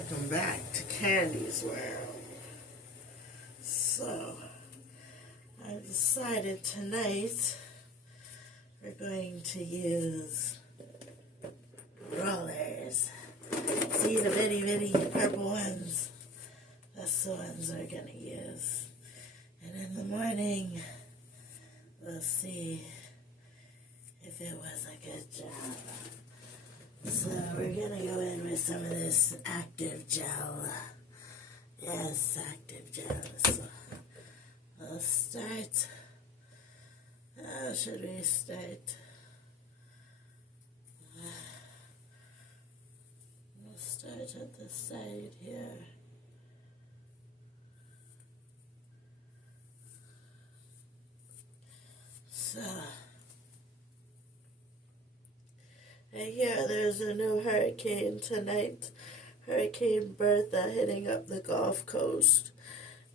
Welcome back to Candy's World. So, I decided tonight we're going to use rollers. See the bitty purple ones? That's the ones we're going to use. And in the morning, we'll see if it was a good job. So we're going to go in with some of this active gel. Yes, active gel. So we'll start. How should we start? We'll start at the side here. So, and here there's a new hurricane tonight. Hurricane Bertha hitting up the Gulf Coast.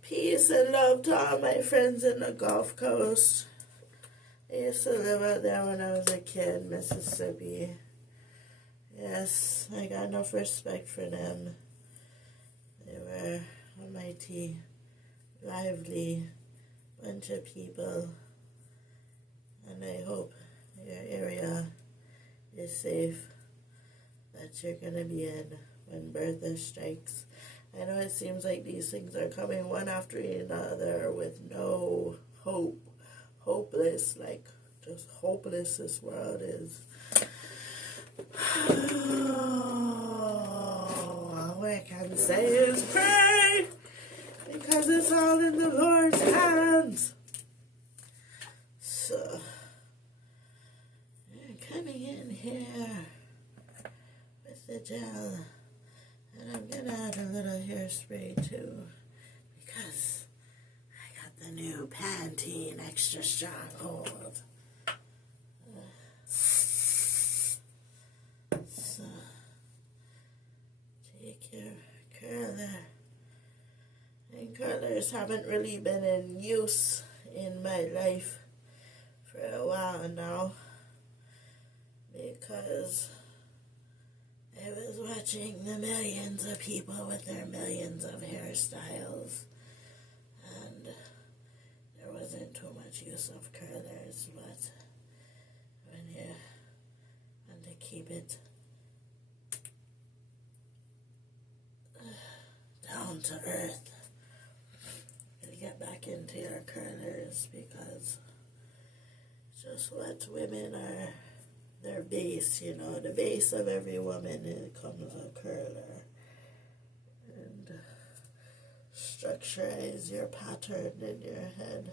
Peace and love to all my friends in the Gulf Coast. I used to live out there when I was a kid, Mississippi. Yes, I got enough respect for them. They were a mighty, lively bunch of people. And I hope your area is safe that you're going to be in when Bertha strikes. I know it seems like these things are coming one after another with no hope. Hopeless, like just hopeless this world is. All I can say is pray, because it's all in the Lord's hands. So, coming in here with the gel, and I'm going to add a little hairspray too, because I got the new Pantene Extra Strong Hold. So, take your curler, and curlers haven't really been in use in my life for a while now, because I was watching the millions of people with their millions of hairstyles, and there wasn't too much use of curlers, but when you want to keep it down to earth, you get back into your curlers, because just what women are, their base, you know, the base of every woman, it comes a curler. And structurize your pattern in your head.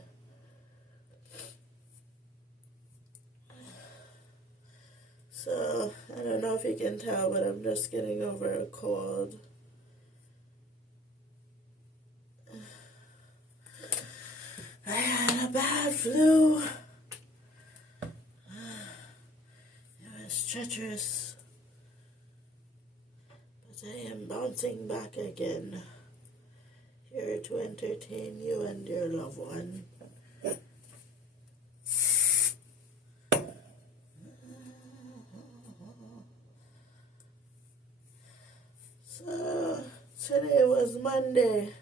So, I don't know if you can tell, but I'm just getting over a cold. I had a bad flu. Treacherous, but I am bouncing back again, here to entertain you and your loved one. So, today was Monday.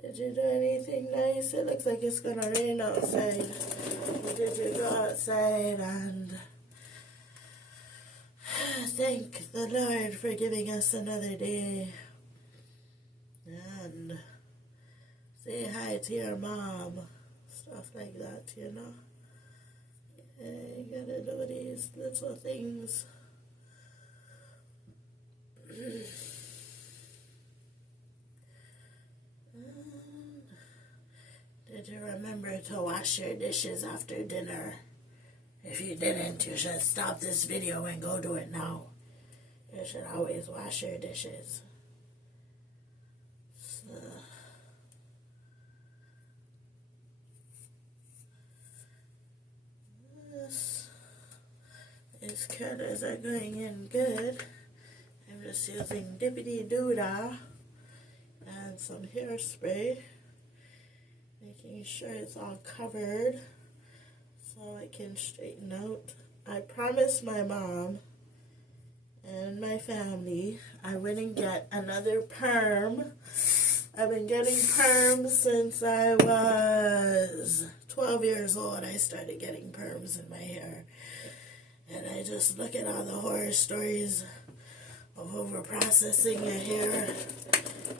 Did you do anything nice? It looks like it's gonna rain outside. Did you go outside and thank the Lord for giving us another day, and say hi to your mom, stuff like that, you know. You gotta do these little things. Did you remember to wash your dishes after dinner? If you didn't, you should stop this video and go do it now. You should always wash your dishes. So, these curlers are going in good. I'm just using Dippity Doodah and some hairspray, making sure it's all covered so it can straighten out. I promised my mom and my family. I wouldn't get another perm. I've been getting perms since I was 12 years old. I started getting perms in my hair. And I just look at all the horror stories of overprocessing your hair.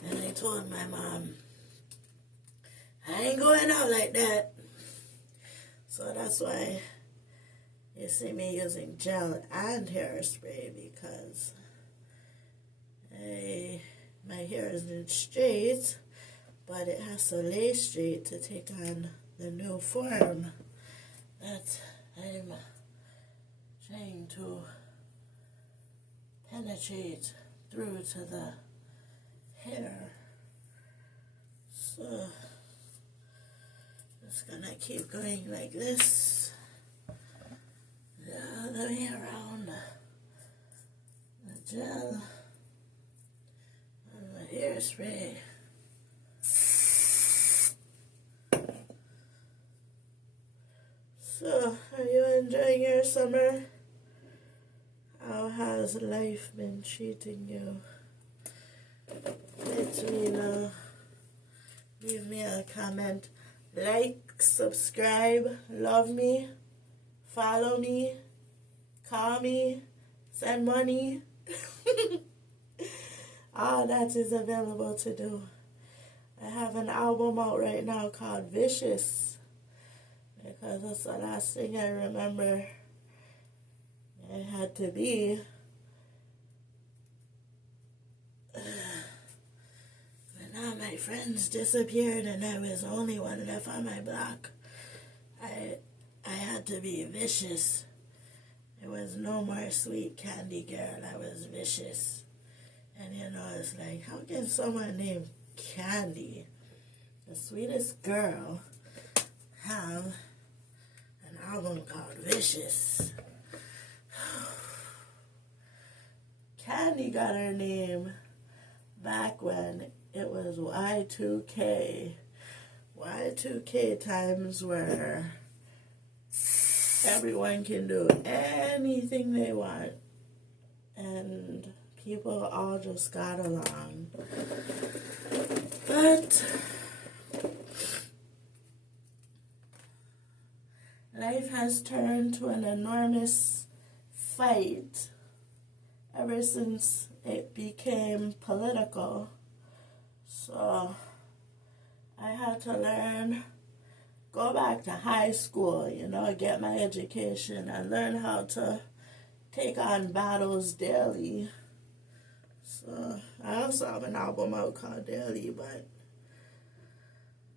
And I told my mom, I ain't going out like that. So that's why you see me using gel and hairspray, because my hair isn't straight, but it has to lay straight to take on the new form that I'm trying to penetrate through to the hair. So just gonna keep going like this the other way around. The gel and the hairspray. So, are you enjoying your summer? How has life been treating you? Let me know. Leave me a comment. Like, subscribe, love me, follow me, call me, send money. All that is available to do. I have an album out right now called Vicious, because that's the last thing I remember it had to be. But now my friends disappeared and I was the only one left on my block. I had to be vicious. There was no more sweet candy girl. I was vicious. And you know, it's like, how can someone named Candy, the sweetest girl, have an album called Vicious? Candy got her name back when it was Y2K. Y2K times where everyone can do anything they want. And people all just got along. But life has turned to an enormous fight ever since it became political. So I had to learn, go back to high school, get my education and learn how to take on battles daily. So I also have an album out called Daily, but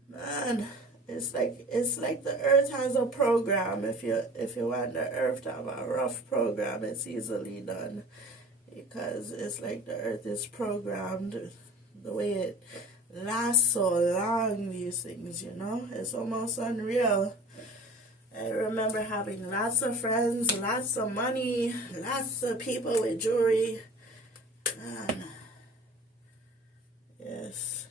man, it's like the earth has a program. If you want the earth to have a rough program, it's easily done, because it's like the earth is programmed the way it lasts so long, these things, it's almost unreal. I remember having lots of friends, lots of money, lots of people with jewelry. Man, yes,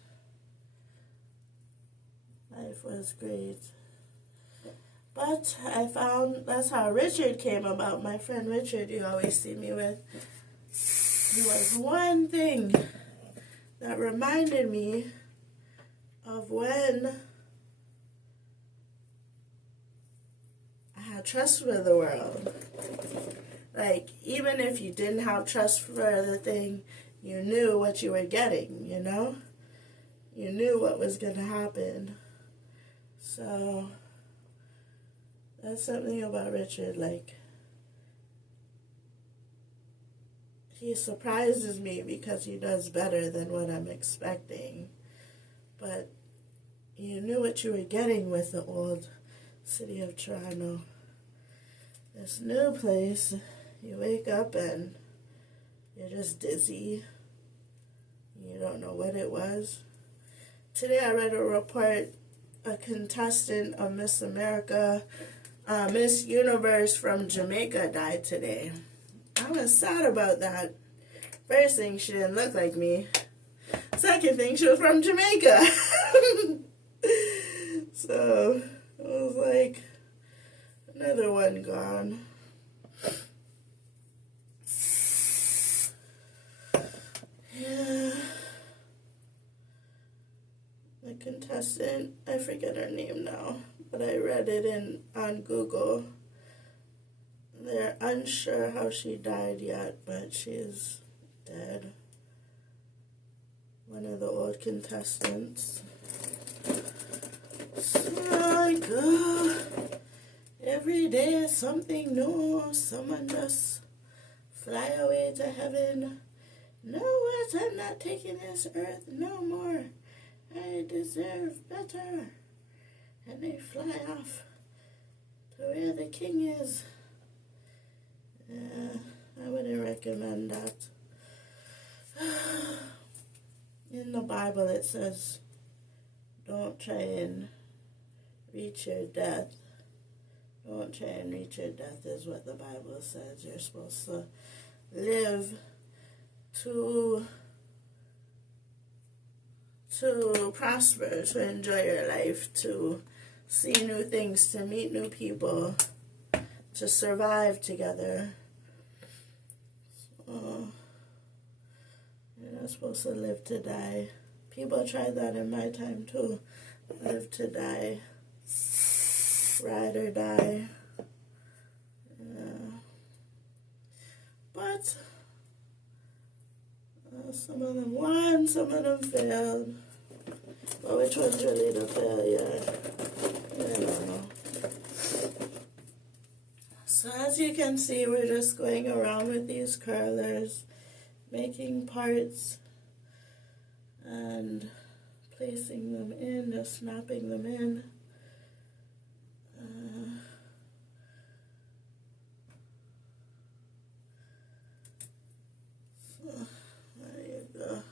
life was great. But I found that's how Richard came about. My friend Richard, you always see me with. He was one thing that reminded me of when I had trust for the world. Like, even if you didn't have trust for the thing, you knew what you were getting, You knew what was going to happen. So, that's something about Richard, like, he surprises me because he does better than what I'm expecting. But you knew what you were getting with the old city of Toronto. This new place, you wake up and you're just dizzy. You don't know what it was. Today I read a report, a contestant of Miss America, Miss Universe from Jamaica died today. I was sad about that. First thing, she didn't look like me. Second thing, she was from Jamaica. So, it was like, another one gone. contestant. I forget her name now, but I read it on Google. They're unsure how she died yet, but she's dead. One of the old contestants. So I go. Every day is something new. Someone just fly away to heaven. No, what? I'm not taking this earth no more. I deserve better. And they fly off to where the king is. I wouldn't recommend that. In the Bible it says, don't try and reach your death. Don't try and reach your death is what the Bible says. You're supposed to live to prosper, to enjoy your life, to see new things, to meet new people, to survive together. So, you're not supposed to live to die. People tried that in my time too. Live to die. Ride or die. Yeah. But some of them won, some of them failed. But which one's really the failure? I don't know. So as you can see, we're just going around with these curlers, making parts and placing them in, just snapping them in. So there you go.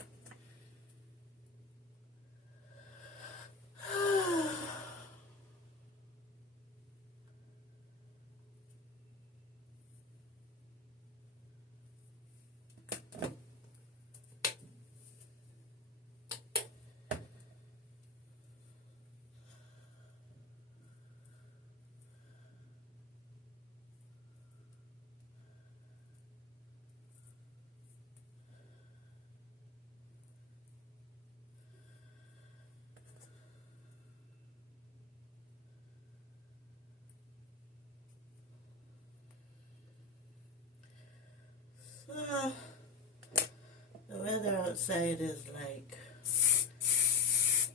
The weather outside is like,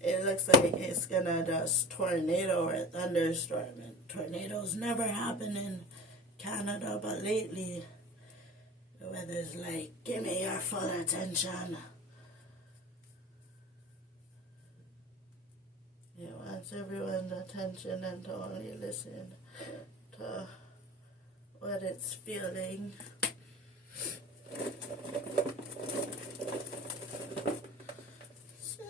it looks like it's gonna just tornado or thunderstorm. And tornadoes never happen in Canada, but lately the weather's like, give me your full attention. It wants everyone's attention and to only listen to what it's feeling. So,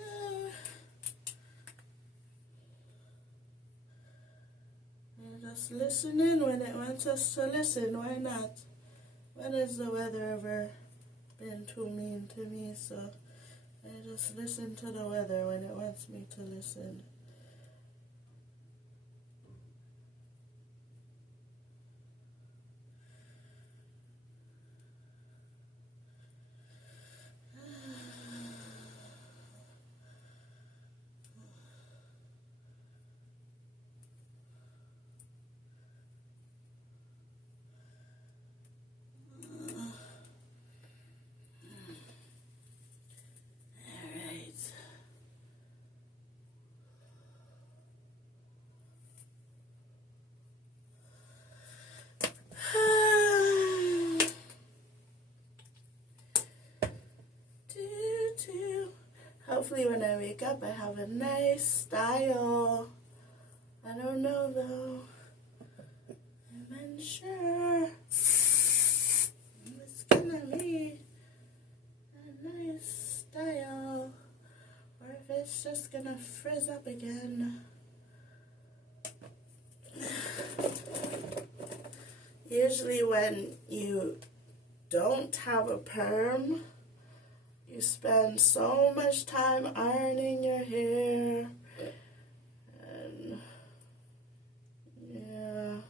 we're just listening when it wants us to listen. Why not? When has the weather ever been too mean to me? So I just listen to the weather when it wants me to listen. Hopefully when I wake up I have a nice style. I don't know though. I'm unsure. It's gonna be a nice style. Or if it's just gonna frizz up again. Usually when you don't have a perm, you spend so much time ironing your hair, and yeah,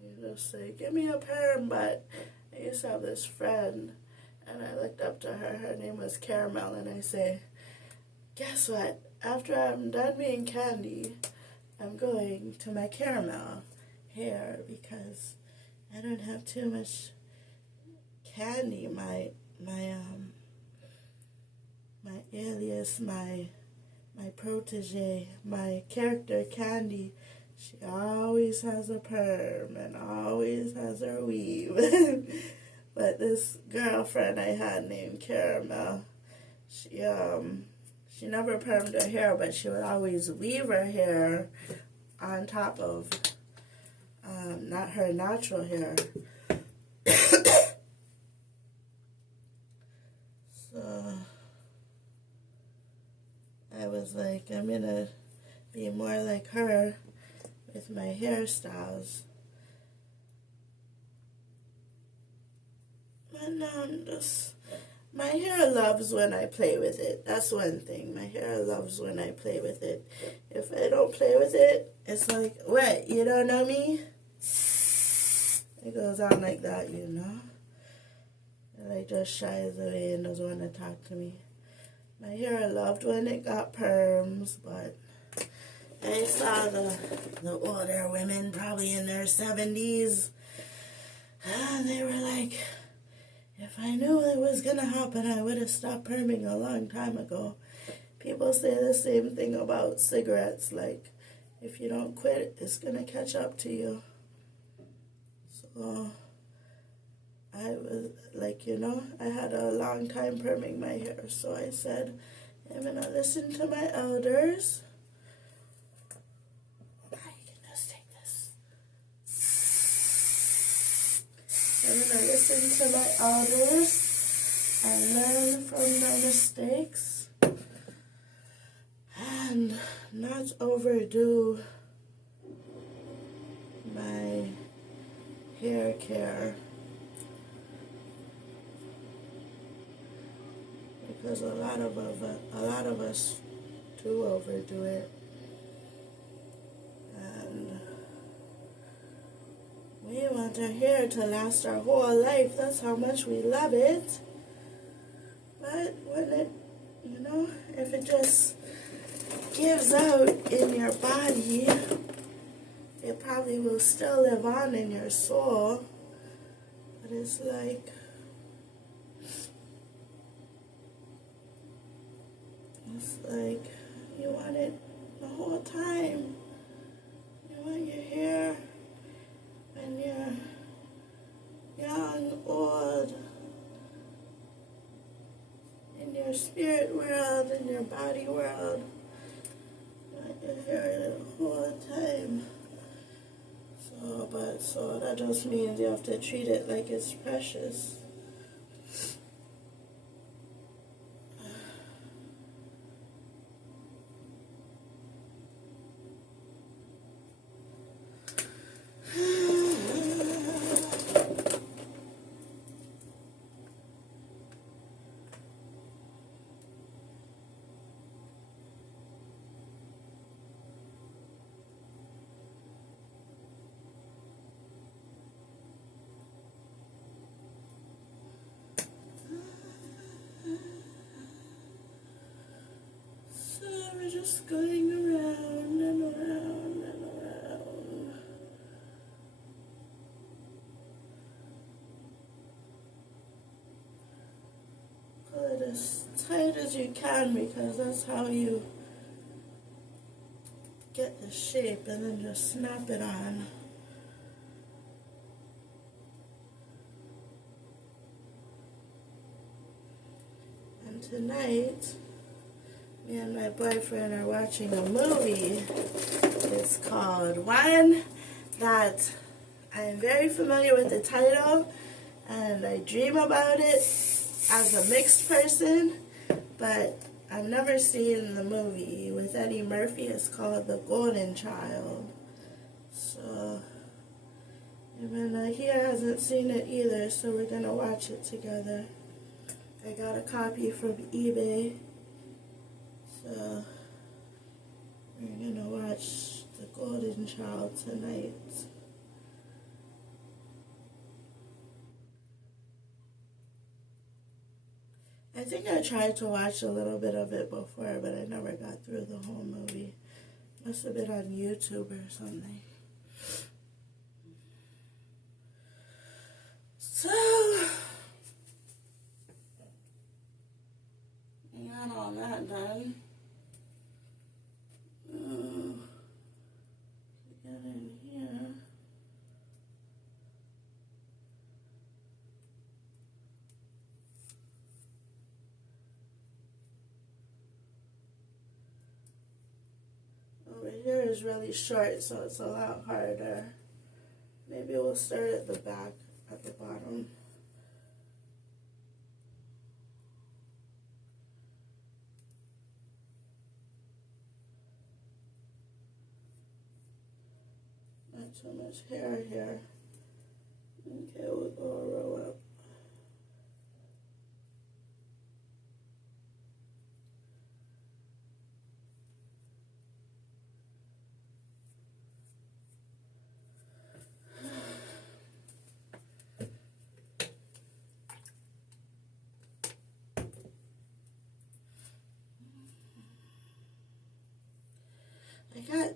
you just say, give me a perm. But I used to have this friend, and I looked up to her, her name was Caramel, and I say, guess what? After I'm done being Candy, I'm going to my caramel hair because I don't have too much Candy. My alias, my protege, my character Candy, she always has a perm and always has her weave. But this girlfriend I had named Caramel, she never permed her hair, but she would always weave her hair on top of not her natural hair. So I was like, I'm gonna be more like her with my hairstyles. But no, my hair loves when I play with it. That's one thing. My hair loves when I play with it. If I don't play with it, it's like, what, you don't know me? It goes on like that, you know? And it just shies away and doesn't want to talk to me. My hair loved when it got perms, but I saw the older women, probably in their 70s, and they were like, if I knew it was going to happen, I would have stopped perming a long time ago. People say the same thing about cigarettes, like, if you don't quit, it's going to catch up to you. So I was like, I had a long time perming my hair, so I said, I'm going to listen to my elders. I can just take this. I'm going to listen to my elders and learn from their mistakes and not overdo my hair care. Because a lot of us do overdo it, and we want our hair to last our whole life. That's how much we love it. But when it, if it just gives out in your body, it probably will still live on in your soul. But it's like, you want it the whole time. You want your hair when you're young, old, in your spirit world, in your body world. You want your hair the whole time. So that just means you have to treat it like it's precious. We're just going around and around and around. Pull it as tight as you can because that's how you get the shape, and then just snap it on. And tonight, me and my boyfriend are watching a movie. It's called one that I'm very familiar with the title, and I dream about it as a mixed person, but I've never seen the movie with Eddie Murphy. It's called The Golden Child. So, even he hasn't seen it either, so we're going to watch it together. I got a copy from eBay. So, we're going to watch The Golden Child tonight. I think I tried to watch a little bit of it before, but I never got through the whole movie. Must have been on YouTube or something. So, I got all that done. Get in here. Over here is really short, so it's a lot harder. Maybe we'll start at the back, at the bottom. Not too much hair here. Okay, we'll go a row up.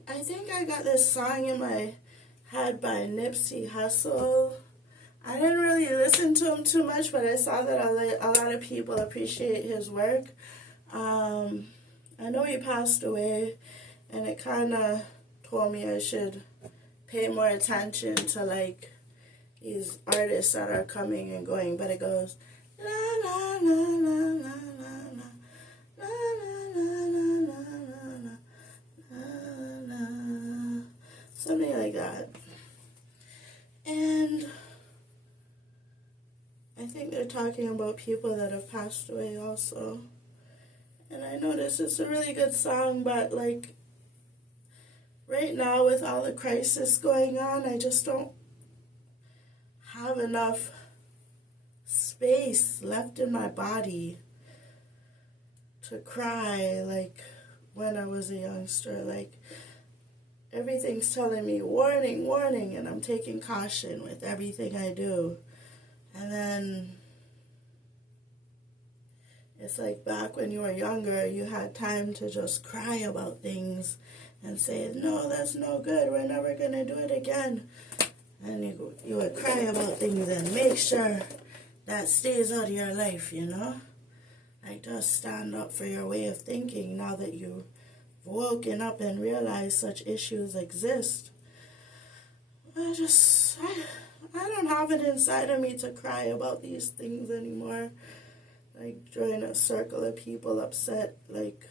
I think I got this song in my head by Nipsey Hussle. I didn't really listen to him too much, but I saw that a lot of people appreciate his work. I know he passed away, and it kind of told me I should pay more attention to, like, these artists that are coming and going. But it goes, la, la, la, la, la, la, la, la, la, la, something like that. And I think they're talking about people that have passed away also. And I noticed it's a really good song, but like right now with all the crisis going on, I just don't have enough space left in my body to cry like when I was a youngster. Like everything's telling me warning, warning, and I'm taking caution with everything I do. And then it's like back when you were younger, you had time to just cry about things and say, no, that's no good, we're never going to do it again. And you would cry about things and make sure that stays out of your life, you know? Like just stand up for your way of thinking now that you've woken up and realized such issues exist. I don't have it inside of me to cry about these things anymore. Like, join a circle of people upset, like,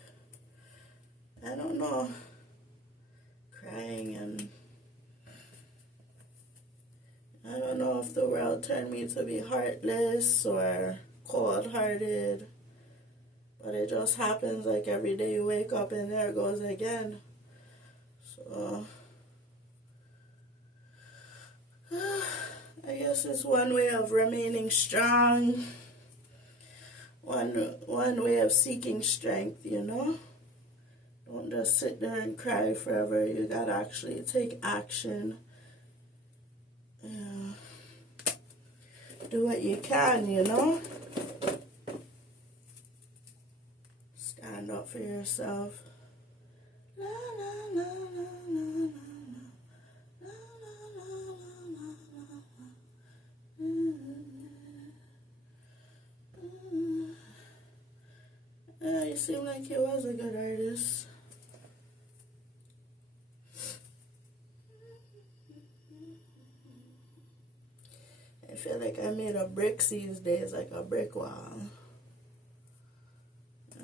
I don't know, crying, and I don't know if the world turned me to be heartless or cold-hearted, but it just happens like every day you wake up and there it goes again. So I guess it's one way of remaining strong, one way of seeking strength, you know? Don't just sit there and cry forever. You gotta actually take action. Do what you can, you know? Stand up for yourself. La, la, la, la, la, la, la, la, la, la. You seem like he was a good artist. I feel like I made a brick these days, like a brick wall.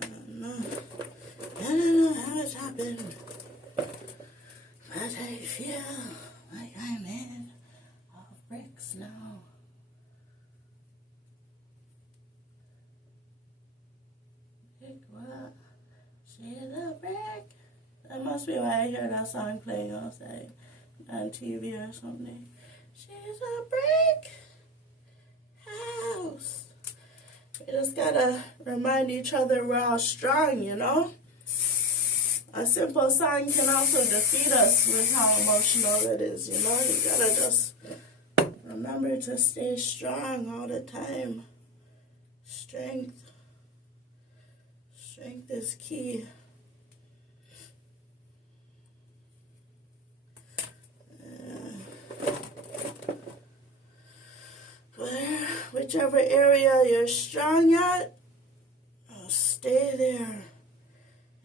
I don't know how it happened, but I feel like I'm made of bricks now. Brick wall, she's a brick. That must be why I hear that song playing outside on TV or something. She's a brick house. We just gotta remind each other we're all strong, you know? A simple song can also defeat us with how emotional it is, you know? You gotta just remember to stay strong all the time. Strength. Strength is key. Whichever area you're strong at, stay there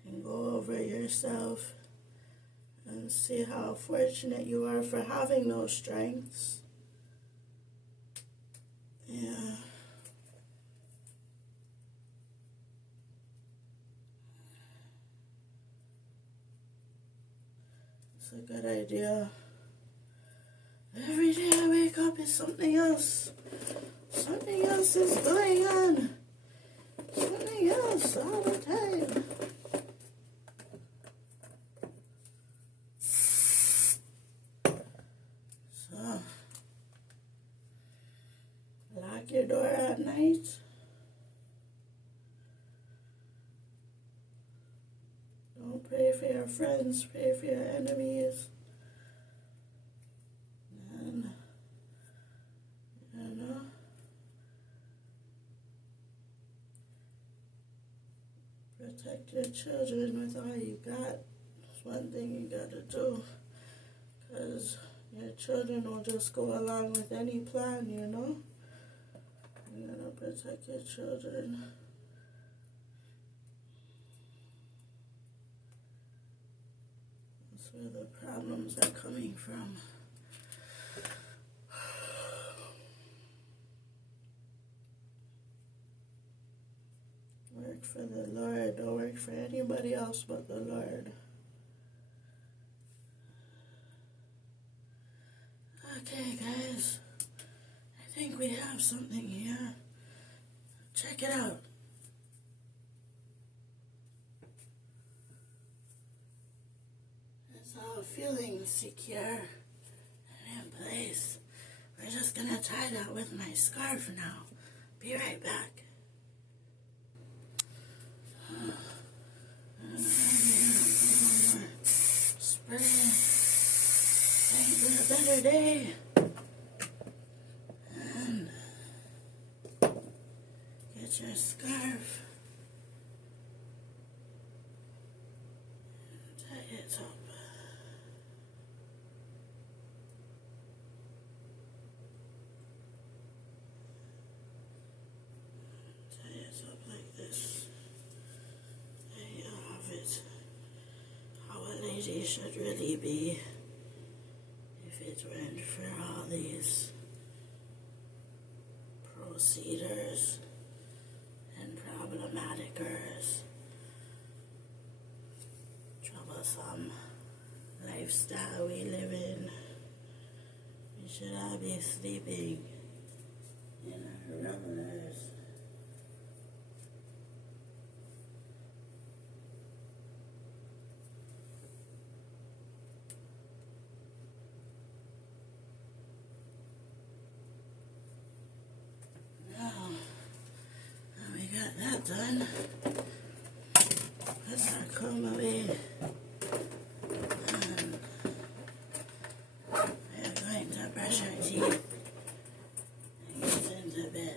and go over yourself and see how fortunate you are for having those strengths. Yeah. It's a good idea. Every day I wake up, it's something else. Something else is going on. Something else all the time. So, lock your door at night. Don't pray for your friends, pray for your enemies. And, you know, protect your children with all you got. That's one thing you gotta do. Because your children will just go along with any plan, you know? You gotta protect your children. That's where the problems are coming from. Work for the Lord. Don't work for anybody else but the Lord. Okay, guys. I think we have something here. Check it out. It's all feeling secure and in place. We're just gonna tie that with my scarf now. Be right back. Spray. Praying for a better day. And get your scarf. Tie it up. Tie it up like this. There you have it. How a lady should really be. If it weren't for all these procedures and problematicers, troublesome lifestyle we live in, we should all be sleeping in our roomers. That done. Let's our comb away. And we're going to brush our teeth and get into bed.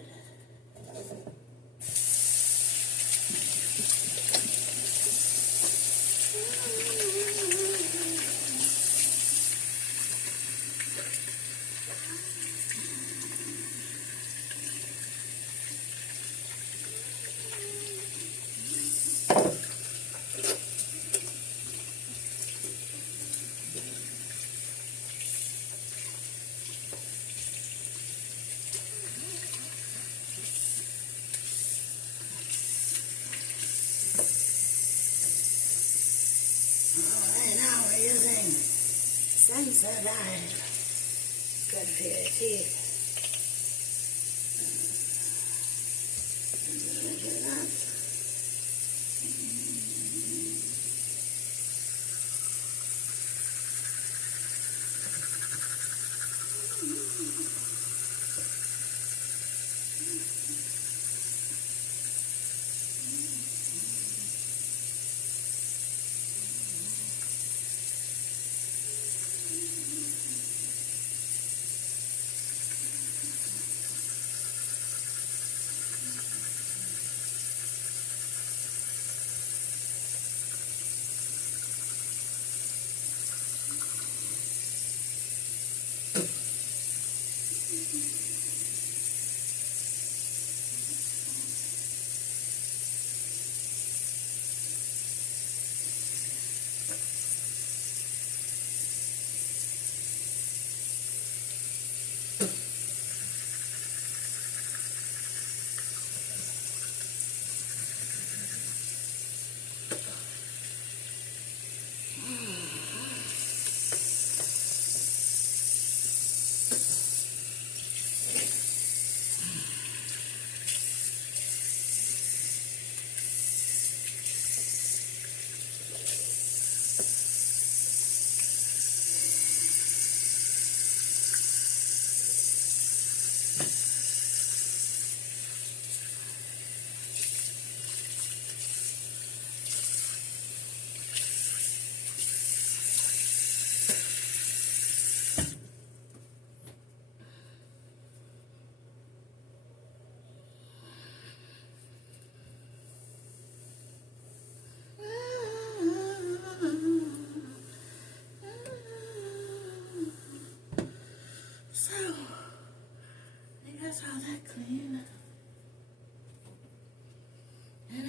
Sensodyne. Good for your teeth. Measure that.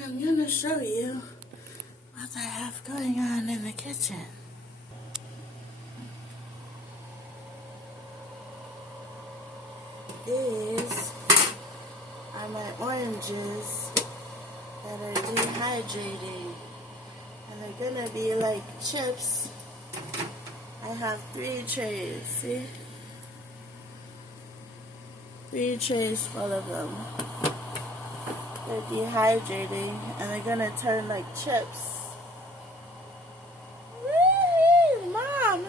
I'm gonna show you what I have going on in the kitchen. These are my oranges that are dehydrating, and they're gonna be like chips. I have 3 trays, see? 3 trays full of them. They're dehydrating, and they're gonna turn like chips. Woo, Mom!